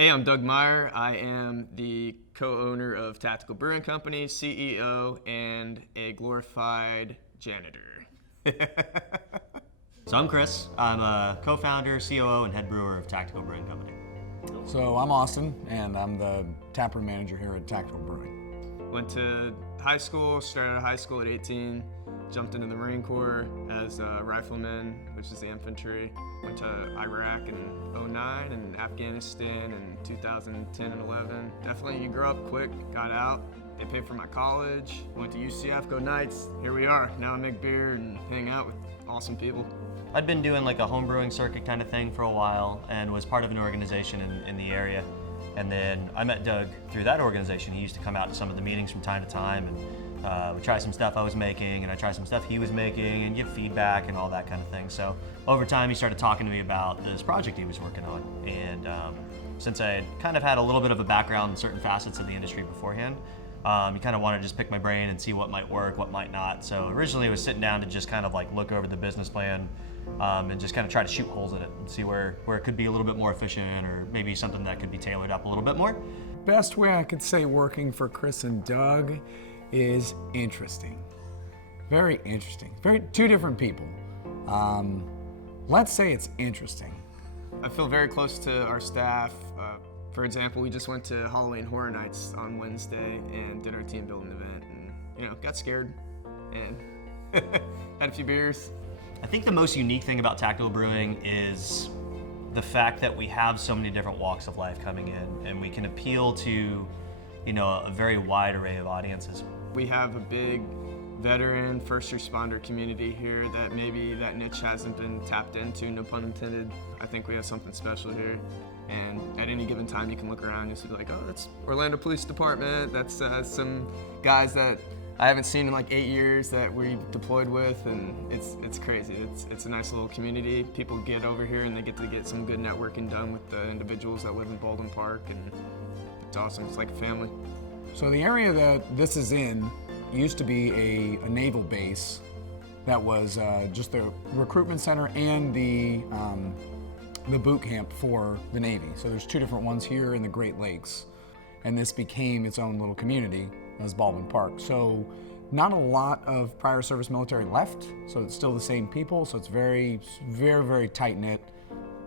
Hey, I'm Doug Meyer. I am the co-owner of Tactical Brewing Company, CEO, and a glorified janitor. So I'm Chris. I'm a co-founder, COO, and head brewer of Tactical Brewing Company. So I'm Austin, and I'm the taproom manager here at Tactical Brewing. Went to high school, started out of high school at 18, jumped into the Marine Corps as a rifleman, which is the infantry. Went to Iraq in 2009 and Afghanistan in 2010 and 11. Definitely, you grow up quick, got out. They paid for my college, went to UCF, go Knights. Here we are. Now I make beer and hang out with awesome people. I'd been doing like a home brewing circuit kind of thing for a while and was part of an organization in the area. And then I met Doug through that organization. He used to come out to some of the meetings from time to time, and we try some stuff I was making, and I try some stuff he was making, and give feedback and all that kind of thing. So over time, he started talking to me about this project he was working on. And since I had kind of had a little bit of a background in certain facets of the industry beforehand, he kind of wanted to just pick my brain and see what might work, what might not. So originally, I was sitting down to just kind of like look over the business plan and just kind of try to shoot holes in it and see where it could be a little bit more efficient, or maybe something that could be tailored up a little bit more. Best way I could say working for Chris and Doug is interesting. Very interesting. Two different people. Let's say it's interesting. I feel very close to our staff. For example, we just went to Halloween Horror Nights on Wednesday and did our team building event, and got scared and had a few beers. I think the most unique thing about Tactical Brewing is the fact that we have so many different walks of life coming in, and we can appeal to, a very wide array of audiences. We have a big veteran first responder community here that maybe that niche hasn't been tapped into, no pun intended. I think we have something special here. And at any given time, you can look around and you'll be like, oh, that's Orlando Police Department. That's some guys that I haven't seen in like 8 years that we deployed with, and it's crazy. It's a nice little community. People get over here and they get to get some good networking done with the individuals that live in Baldwin Park, and it's awesome. It's like a family. So the area that this is in used to be a naval base that was just the recruitment center and the boot camp for the Navy. So there's two different ones here in the Great Lakes, and this became its own little community as Baldwin Park. So not a lot of prior service military left, so it's still the same people, so it's very, very, very tight-knit.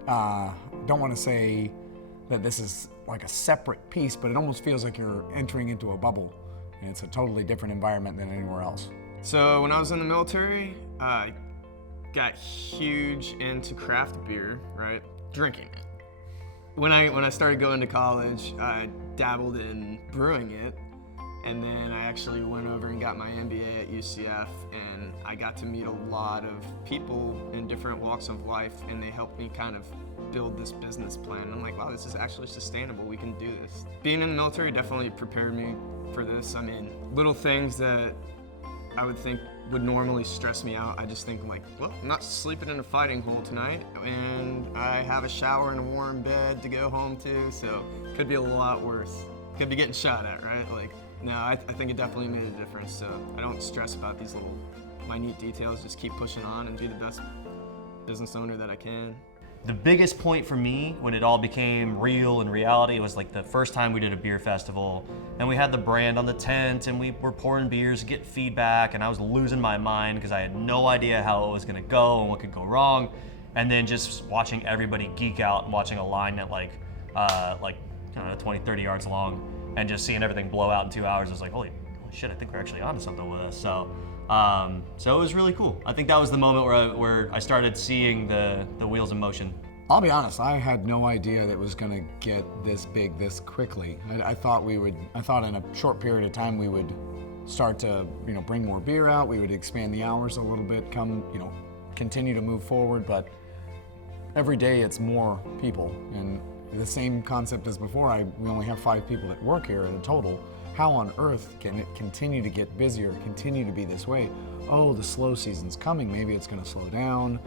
Don't want to say that this is like a separate piece, but it almost feels like you're entering into a bubble, and it's a totally different environment than anywhere else. So when I was in the military, I got huge into craft beer, right? Drinking it. When I started going to college, I dabbled in brewing it, and then I actually went over and got my MBA at UCF, and I got to meet a lot of people in different walks of life, and they helped me kind of build this business plan. And I'm like, wow, this is actually sustainable. We can do this. Being in the military definitely prepared me for this. I mean, little things that I would think would normally stress me out, I just think like, well, I'm not sleeping in a fighting hole tonight, and I have a shower and a warm bed to go home to, so could be a lot worse. Could be getting shot at, right? No, I think it definitely made a difference, so I don't stress about these little minute details, just keep pushing on and be the best business owner that I can. The biggest point for me when it all became real and reality was like the first time we did a beer festival, and we had the brand on the tent, and we were pouring beers, get feedback, and I was losing my mind because I had no idea how it was gonna go and what could go wrong. And then just watching everybody geek out and watching a line that like 20, 30 yards long, and just seeing everything blow out in 2 hours, I was like, holy shit, I think we're actually onto something with this. So it was really cool. I think that was the moment where I started seeing the wheels in motion. I'll be honest, I had no idea that it was gonna get this big this quickly. I thought in a short period of time we would start to, bring more beer out, we would expand the hours a little bit, continue to move forward, but every day it's more people. And the same concept as before, we only have 5 people that work here in a total. How on earth can it continue to get busier, continue to be this way? Oh, the slow season's coming, maybe it's gonna slow down.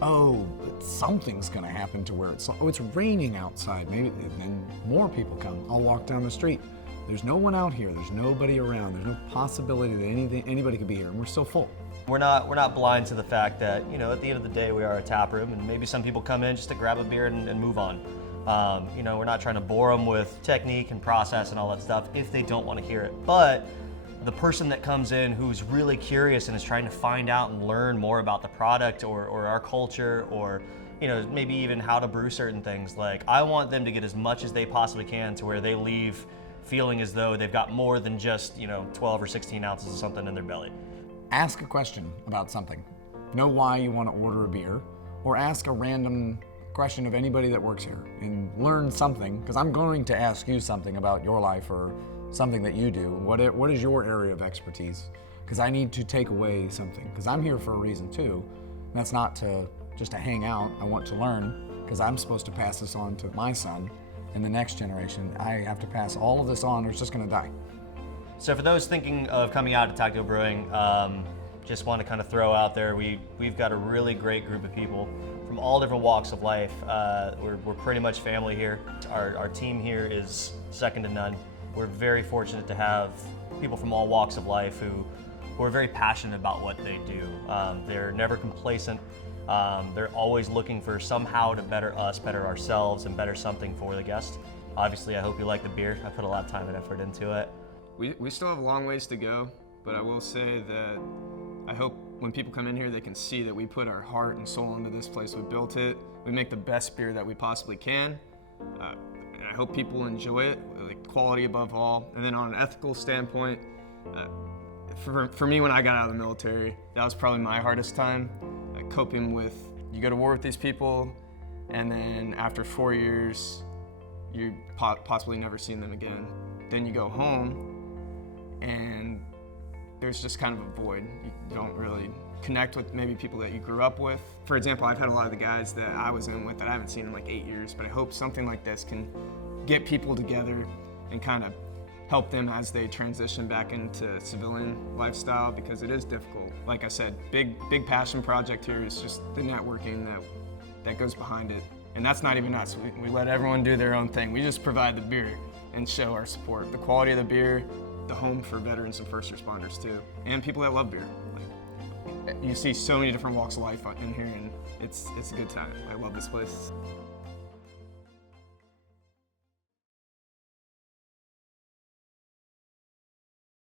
Oh, something's gonna happen to where it's raining outside, maybe, and then more people come. I'll walk down the street. There's no one out here, there's nobody around, there's no possibility that anybody could be here, and we're still full. We're not blind to the fact that, at the end of the day, we are a tap room, and maybe some people come in just to grab a beer and move on. We're not trying to bore them with technique and process and all that stuff if they don't want to hear it. But the person that comes in who's really curious and is trying to find out and learn more about the product or our culture, or maybe even how to brew certain things, like, I want them to get as much as they possibly can to where they leave feeling as though they've got more than just 12 or 16 ounces of something in their belly. Ask a question about something. Know why you want to order a beer, or ask a random question of anybody that works here and learn something, because I'm going to ask you something about your life or something that you do. What is your area of expertise? Because I need to take away something, because I'm here for a reason too. And that's not just to hang out. I want to learn, because I'm supposed to pass this on to my son and the next generation. I have to pass all of this on, or it's just going to die. So for those thinking of coming out to Tactical Brewing, just want to kind of throw out there, we've got a really great group of people from all different walks of life. We're pretty much family here. Our team here is second to none. We're very fortunate to have people from all walks of life who are very passionate about what they do. They're never complacent. They're always looking for somehow to better us, better ourselves, and better something for the guest. Obviously, I hope you like the beer. I put a lot of time and effort into it. We still have a long ways to go, but I will say that I hope when people come in here, they can see that we put our heart and soul into this place. We built it. We make the best beer that we possibly can. And I hope people enjoy it, like quality above all. And then on an ethical standpoint, for me, when I got out of the military, that was probably my hardest time, coping with, you go to war with these people, and then after 4 years, you possibly never seen them again. Then you go home, and there's just kind of a void. You don't really connect with maybe people that you grew up with. For example, I've had a lot of the guys that I was in with that I haven't seen in like 8 years, but I hope something like this can get people together and kind of help them as they transition back into civilian lifestyle, because it is difficult. Like I said, big passion project here is just the networking that goes behind it. And that's not even us. We let everyone do their own thing. We just provide the beer and show our support. The quality of the beer, the home for veterans and first responders too, and people that love beer. Like, you see so many different walks of life in here, and it's a good time. I love this place.